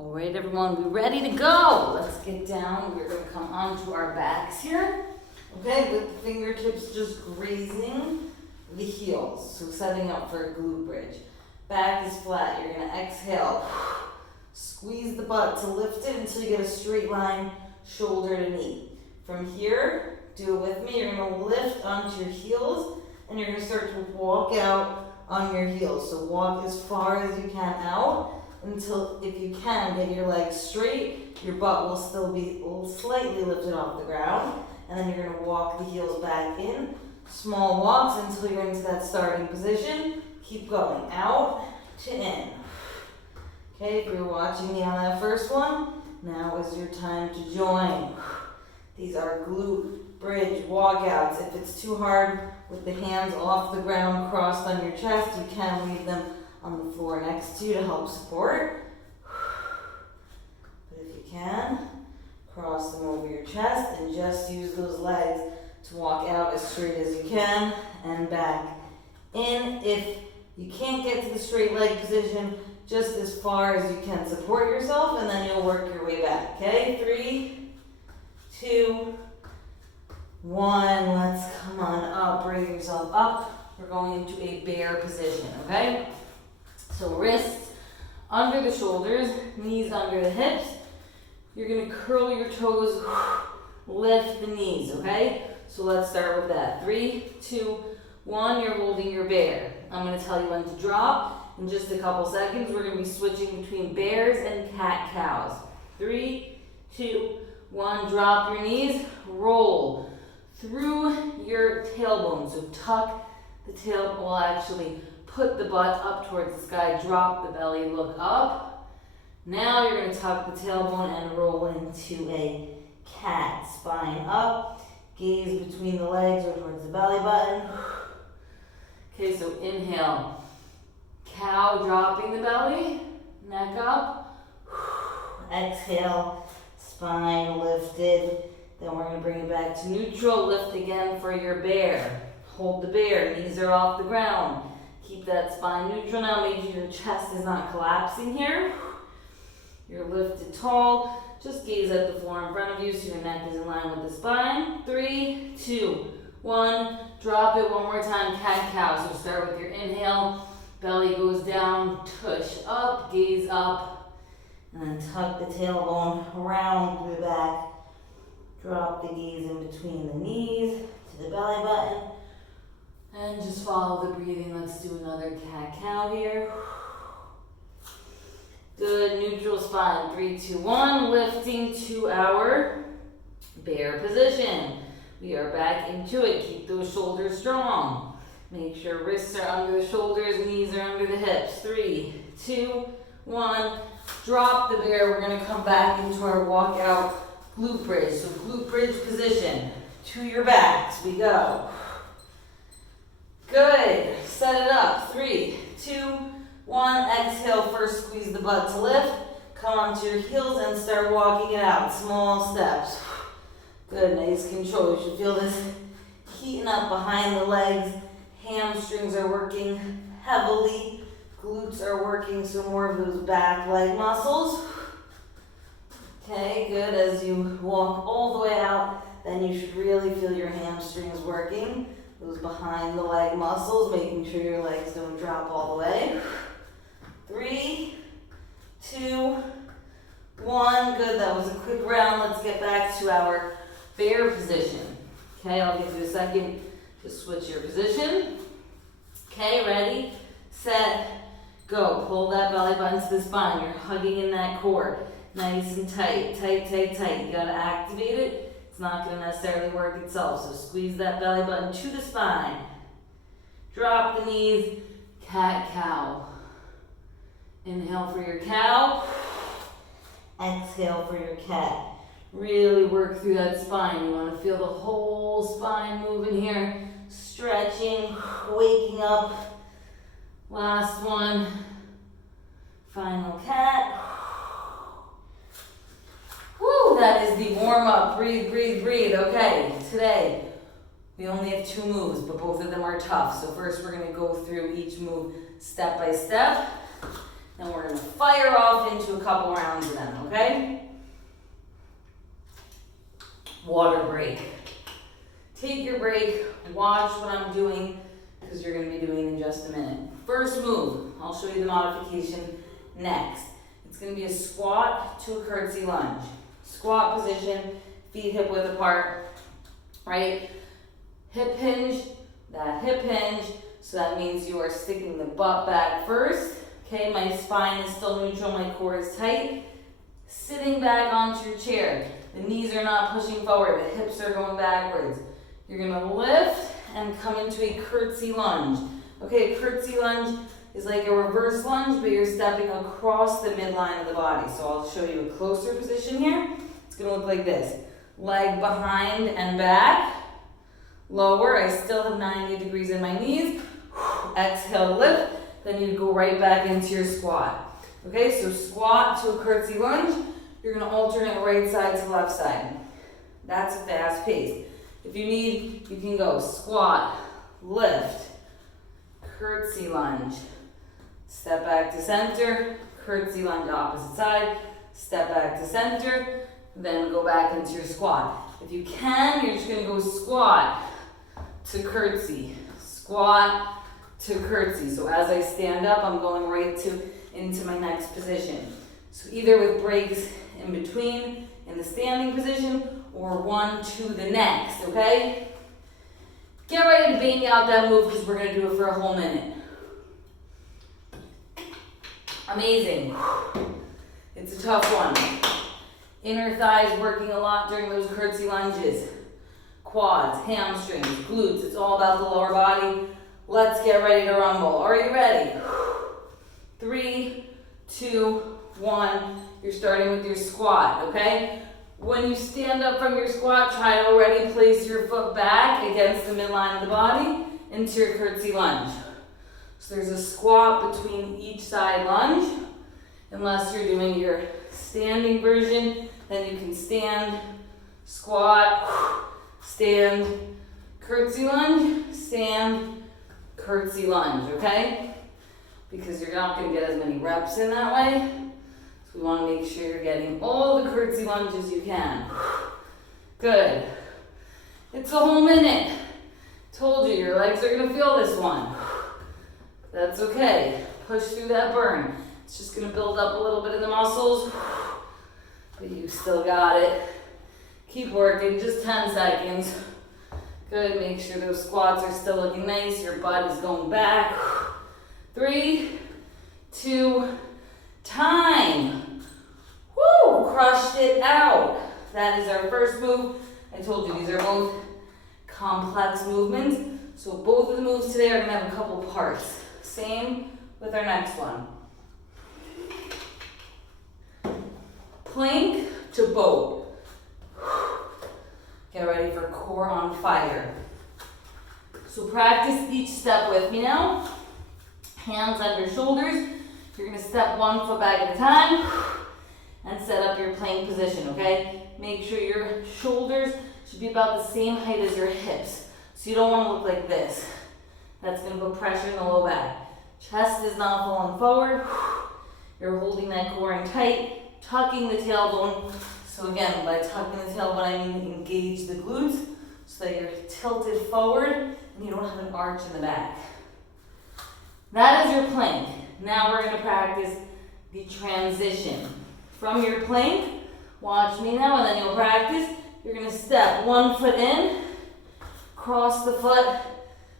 All right, everyone, we ready to go. Let's get down. We're going to come onto our backs here. Okay, with the fingertips just grazing the heels. So setting up for a glute bridge. Back is flat. You're going to exhale. Squeeze the butt to lift it until you get a straight line, shoulder to knee. From here, do it with me. You're going to lift onto your heels and you're going to start to walk out on your heels. So walk as far as you can out until, if you can, get your legs straight. Your butt will still be slightly lifted off the ground. And then you're going to walk the heels back in. Small walks until you're into that starting position. Keep going. Out to in. Okay, if you're watching me on that first one, now is your time to join. These are glute bridge walkouts. If it's too hard with the hands off the ground crossed on your chest, you can leave them on the floor next to you to help support. But if you can, cross them over your chest and just use those legs to walk out as straight as you can and back in. If you can't get to the straight leg position, just as far as you can support yourself, and then you'll work your way back. Okay, 3, 2, 1. Let's come on up. Bring yourself up. We're going into a bear position. Okay. So wrists under the shoulders, knees under the hips. You're going to curl your toes, lift the knees, okay? So let's start with that. 3, 2, 1, you're holding your bear. I'm going to tell you when to drop. In just a couple seconds, we're going to be switching between bears and cat-cows. 3, 2, 1, drop your knees, roll through your tailbone. So tuck the tail, well actually put the butt up towards the sky, drop the belly, look up. Now you're going to tuck the tailbone and roll into a cat. Spine up, gaze between the legs or towards the belly button. Okay, so inhale, cow, dropping the belly, neck up. Exhale, spine lifted. Then we're going to bring it back to neutral. Lift again for your bear. Hold the bear, knees are off the ground. Keep that spine neutral now. Make sure your chest is not collapsing here. You're lifted tall. Just gaze at the floor in front of you so your neck is in line with the spine. 3, 2, 1. Drop it one more time. Cat-cow. So start with your inhale. Belly goes down. Tush up. Gaze up. And then tuck the tailbone around through the back. Drop the gaze in between the knees to the belly button. And just follow the breathing. Let's do another cat-cow here. Good, neutral spine. 3, 2, 1. Lifting to our bear position. We are back into it. Keep those shoulders strong. Make sure wrists are under the shoulders, knees are under the hips. 3, 2, 1. Drop the bear. We're going to come back into our walkout glute bridge. So glute bridge position. To your backs we go. Good. Set it up. 3, 2, 1. Exhale. First squeeze the butt to lift. Come onto your heels and start walking it out. Small steps. Good. Nice control. You should feel this heating up behind the legs. Hamstrings are working heavily. Glutes are working, so more of those back leg muscles. Okay, good. As you walk all the way out, then you should really feel your hamstrings working. Those behind the leg muscles, making sure your legs don't drop all the way. 3, 2, 1. Good, that was a quick round. Let's get back to our bear position. Okay, I'll give you a second to switch your position. Okay, ready, set, go. Pull that belly button to the spine. You're hugging in that core. Nice and tight, tight, tight, tight. You gotta activate it. It's not going to necessarily work itself. So squeeze that belly button to the spine. Drop the knees. Cat-cow. Inhale for your cow. Exhale for your cat. Really work through that spine. You want to feel the whole spine moving here. Stretching, waking up. Last one. Final cat. Woo, that is the warm-up. Breathe, breathe, breathe. Okay, today we only have 2 moves, but both of them are tough. So first we're going to go through each move step by step. Then we're going to fire off into a couple rounds of that. water break. Take your break, watch what I'm doing, because you're going to be doing in just a minute. First move, I'll show you the modification next. It's going to be a squat to a curtsy lunge. Squat position, feet hip width apart, right? Hip hinge, that hip hinge, so that means you are sticking the butt back first. Okay, my spine is still neutral, my core is tight. Sitting back onto your chair. The knees are not pushing forward, the hips are going backwards. You're gonna lift and come into a curtsy lunge. Okay, a curtsy lunge is like a reverse lunge, but you're stepping across the midline of the body. So I'll show you a closer position here. It's gonna look like this. Leg behind and back. Lower, I still have 90 degrees in my knees. Exhale, lift. Then you go right back into your squat. Okay, so squat to a curtsy lunge. You're gonna alternate right side to left side. That's a fast pace. If you need, you can go squat, lift, curtsy lunge, step back to center, curtsy lunge opposite side, step back to center, then go back into your squat. If you can, you're just gonna go squat to curtsy, squat to curtsy. So as I stand up, I'm going right into my next position. So either with breaks in between in the standing position or one to the next, okay? Get ready to bang out that move because we're gonna do it for a whole minute. Amazing. It's a tough one. Inner thighs working a lot during those curtsy lunges. Quads, hamstrings, glutes, it's all about the lower body. Let's get ready to rumble. Are you ready? 3, 2, 1. You're starting with your squat, okay? When you stand up from your squat, try to already place your foot back against the midline of the body into your curtsy lunge. So there's a squat between each side lunge. Unless you're doing your standing version, then you can stand, squat, stand, curtsy lunge, stand, curtsy lunge, okay? Because you're not going to get as many reps in that way. So we want to make sure you're getting all the curtsy lunges you can. Good. It's a whole minute. Told you, your legs are going to feel this one. That's okay. Push through that burn. It's just going to build up a little bit of the muscles, but you still got it. Keep working, just 10 seconds. Good, make sure those squats are still looking nice. Your butt is going back. 3, 2, time. Woo, crushed it out. That is our first move. I told you these are both complex movements. So both of the moves today are gonna have a couple parts. Same with our next one. Plank to boat. Get ready for core on fire. So practice each step with me now. Hands under shoulders. You're gonna step one foot back at a time and set up your plank position, okay? Make sure your shoulders should be about the same height as your hips. So you don't wanna look like this. That's gonna put pressure in the low back. Chest is not falling forward. You're holding that core in tight, tucking the tailbone. So again, by tucking the tailbone, I mean engage the glutes so that you're tilted forward and you don't have an arch in the back. That is your plank. Now we're gonna practice the transition. From your plank, watch me now, and then you'll practice. You're gonna step one foot in, cross the foot,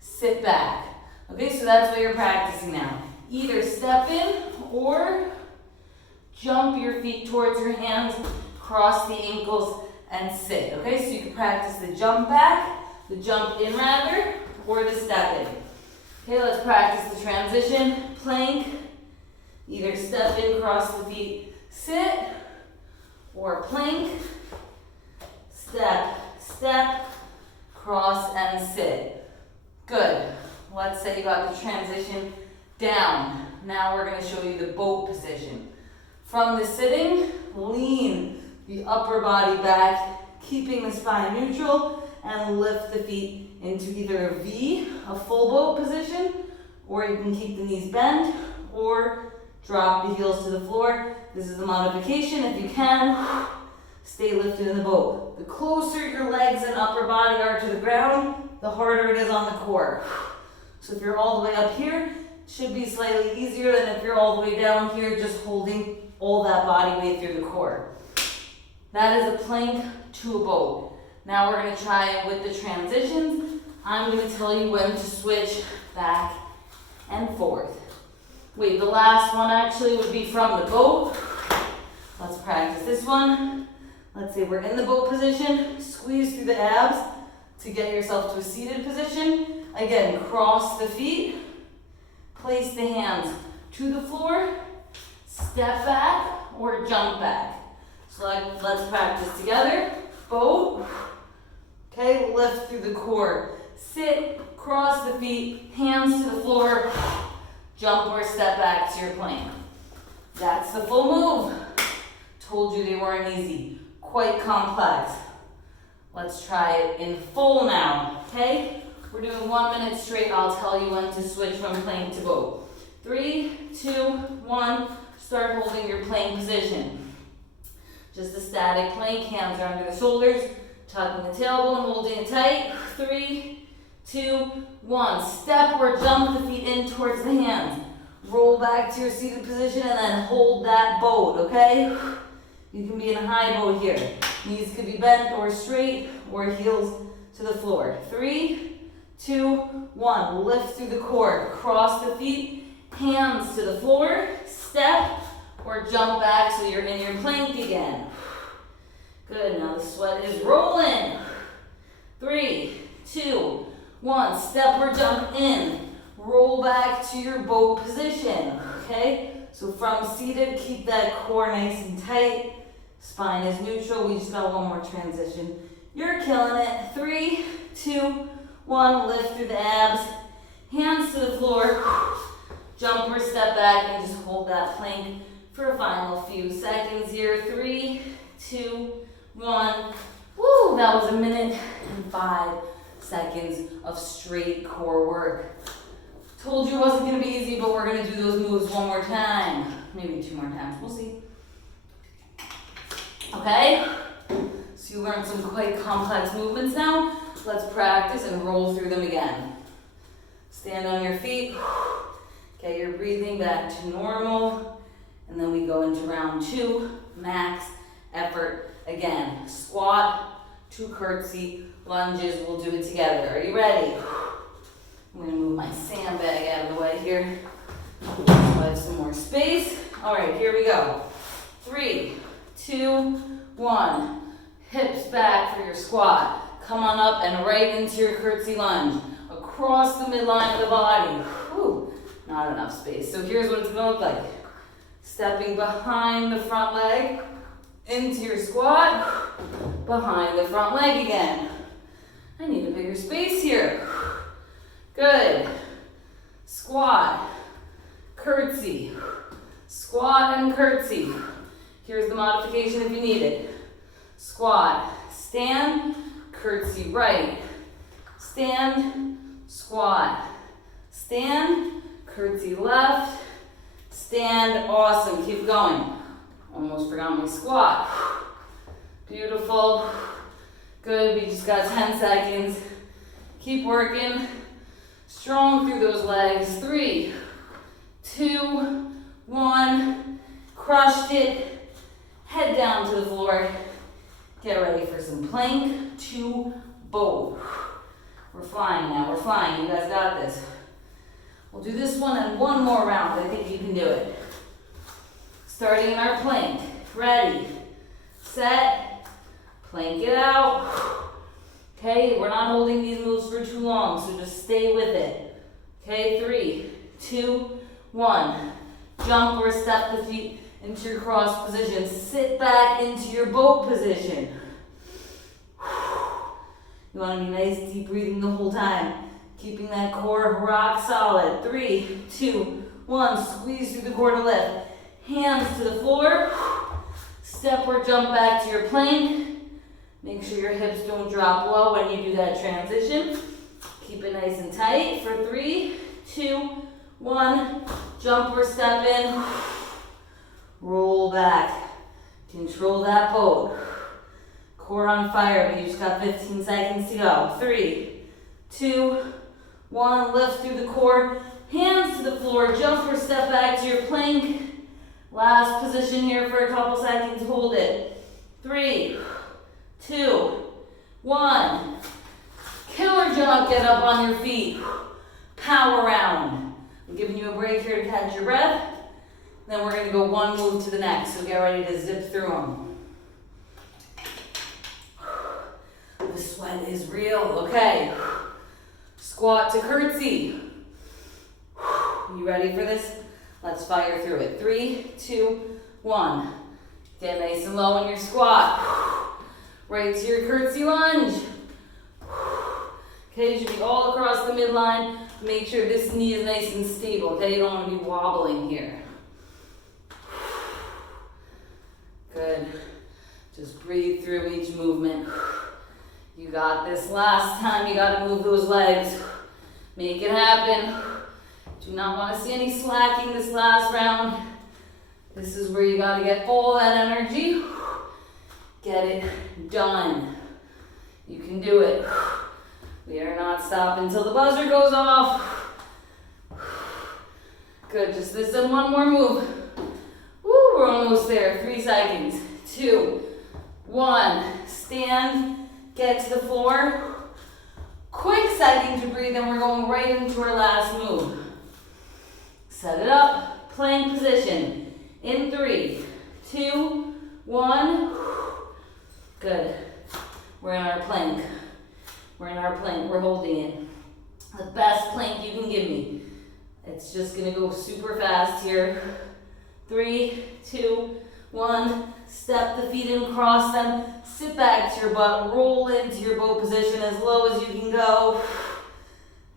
sit back. Okay, so that's what you're practicing now. Either step in or jump your feet towards your hands, cross the ankles, and sit. Okay, so you can practice the jump back, the jump in rather, or the step in. Okay, let's practice the transition. Plank, either step in, cross the feet, sit, or plank, step, step, cross, and sit. Good. Let's say you got the transition down. Now we're going to show you the boat position. From the sitting, lean the upper body back, keeping the spine neutral, and lift the feet into either a V, a full boat position, or you can keep the knees bent, or drop the heels to the floor. This is a modification if you can. stay lifted in the boat. The closer your legs and upper body are to the ground, the harder it is on the core. So if you're all the way up here, it should be slightly easier than if you're all the way down here, just holding all that body weight through the core. That is a plank to a boat. Now we're going to try it with the transitions. I'm going to tell you when to switch back and forth. Wait, the last one actually would be from the boat. Let's practice this one. Let's say we're in the boat position. Squeeze through the abs to get yourself to a seated position. Again, cross the feet. Place the hands to the floor. Step back or jump back. So let's practice together. Boat. Okay, lift through the core. Sit, cross the feet, hands to the floor, jump or step back to your plank. That's the full move. Told you they weren't easy. Quite complex. Let's try it in full now, okay? We're doing 1 minute straight. I'll tell you when to switch from plank to boat. 3, 2, 1. Start holding your plank position. Just a static plank, hands are under the shoulders, tucking the tailbone, holding it tight. 3, 2, 1. Step or jump the feet in towards the hands. Roll back to your seated position and then hold that boat, okay? You can be in a high boat here. Knees could be bent or straight or heels to the floor. 3, 2, 1. Lift through the core. Cross the feet, hands to the floor. Step or jump back so you're in your plank again. Good, now the sweat is rolling. 3, 2, 1. Step or jump in. Roll back to your boat position, okay? So from seated, keep that core nice and tight. Spine is neutral. We just got one more transition. You're killing it. 3, 2, 1. Lift through the abs. Hands to the floor. Jump or step back and just hold that plank for a final few seconds here. 3, 2, 1. Woo, that was 1 minute and 5 seconds of straight core work. Told you it wasn't going to be easy, but we're going to do those moves one more time. Maybe 2 more times. We'll see. Okay? So you learned some quite complex movements now. Let's practice and roll through them again. Stand on your feet. Get your breathing back to normal. And then we go into round 2. Max effort. Again, squat to curtsy, lunges. We'll do it together. Are you ready? I'm going to move my sandbag out of the way here so I have some more space. All right, here we go. 3, 2, 1. Hips back for your squat. Come on up and right into your curtsy lunge. Across the midline of the body. Whew, not enough space. So here's what it's going to look like. Stepping behind the front leg into your squat. Behind the front leg again. I need a bigger space here. Good. Squat, curtsy, squat and curtsy. Here's the modification if you need it. Squat, stand, curtsy right, stand, squat, stand, curtsy left, stand, awesome, keep going. Almost forgot my squat. Beautiful. Good, we just got 10 seconds. Keep working. Strong through those legs. 3, 2, 1. Crushed it. Head down to the floor. Get ready for some plank to boat. We're flying now. We're flying. You guys got this. We'll do this one and one more round. I think you can do it. Starting in our plank. Ready, set, plank it out. Okay, we're not holding these moves for too long, so just stay with it. Okay, 3, 2, 1. Jump or step the feet into your cross position. Sit back into your boat position. You want to be nice, deep breathing the whole time. Keeping that core rock solid. 3, 2, 1. Squeeze through the core to lift. Hands to the floor. Step or jump back to your plank. Make sure your hips don't drop low when you do that transition. Keep it nice and tight for 3, 2, 1. Jump or step in. Roll back. Control that boat. Core on fire, but you just got 15 seconds to go. 3, 2, 1. Lift through the core. Hands to the floor. Jump or step back to your plank. Last position here for a couple seconds. Hold it. 3, 2, 1. Killer jump. Get up on your feet. Power round. I'm giving you a break here to catch your breath. Then we're going to go one move to the next. So get ready to zip through them. The sweat is real. Okay. Squat to curtsy. You ready for this? Let's fire through it. 3, 2, 1. Get nice and low in your squat. Right to your curtsy lunge. Okay, you should be all across the midline. Make sure this knee is nice and stable. Okay, you don't want to be wobbling here. Good. Just breathe through each movement. You got this. Last time, you got to move those legs. Make it happen. Do not want to see any slacking this last round. This is where you got to get all that energy. Get it done. You can do it. We are not stopping until the buzzer goes off. Good, just this and one more move. Woo, we're almost there. 3 seconds. 2, 1. Stand, get to the floor. Quick second to breathe, and we're going right into our last move. Set it up, plank position. In 3, 2, 1. Good. We're in our plank. We're in our plank. We're holding it. The best plank you can give me. It's just going to go super fast here. 3, 2, 1. Step the feet in, cross them. Sit back to your butt. Roll into your boat position as low as you can go.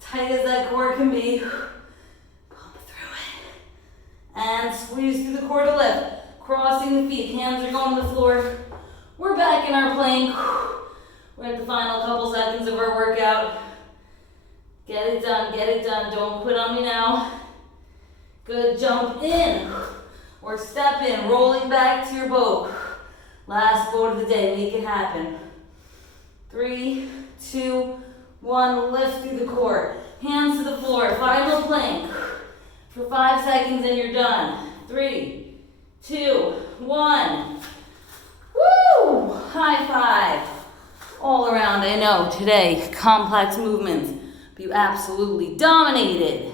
Tight as that core can be. Pump through it. And squeeze through the core to lift. Crossing the feet. Hands are going to the floor. We're back in our plank. We're at the final couple seconds of our workout. Get it done, get it done. Don't quit on me now. Good, jump in or step in, rolling back to your boat. Last boat of the day, make it happen. 3, 2, 1, lift through the core. Hands to the floor, final plank. For 5 seconds and you're done. 3, 2, 1. Woo! High five. All around, I know, today, complex movements, but you absolutely dominated.